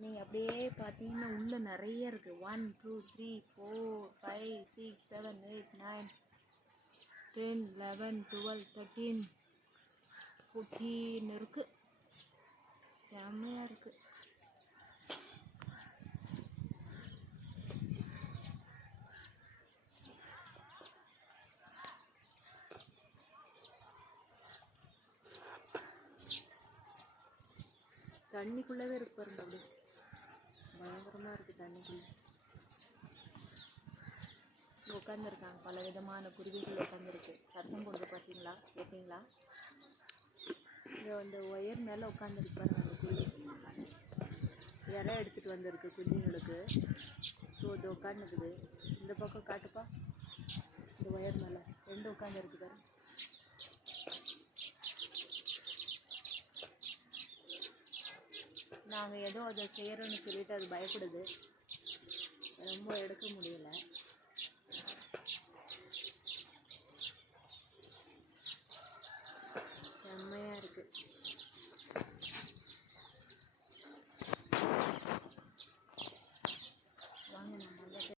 நீங்கள் அப்படியே பார்த்தீங்கன்னா உள்ளே நிறைய இருக்குது one two three four five six seven eight nine ten eleven twelve thirteen fourteen இருக்குது செம்மையாக இருக்குது தண்ணிக்குள்ளவே இருக்கு பாருங்க அப்படியே. பயங்கரமாக இருக்குது தண்ணிக்குள்ளே. உட்காந்துருக்காங்க பல விதமான குருவிகள் உட்காந்துருக்கு சத்தம் போடுது பார்த்தீங்களா கேட்டீங்களா? இங்கே அந்த ஒயர் மேலே உட்காந்துருப்பாரு அந்த குருவி. இறை எடுத்துகிட்டு வந்திருக்கு குஞ்சுங்களுக்கு. ஸோ இது உட்காந்துருக்குது இந்த பக்கம் காட்டுப்பா. இந்த ஒயர் மேலே. ரெண்டு உட்காந்துருக்கு பாரு நாங்கள் ஏதோ அதை செய்கிறோன்னு சொல்லிட்டு அது பயப்படுது. ரொம்ப எடுக்க முடியல.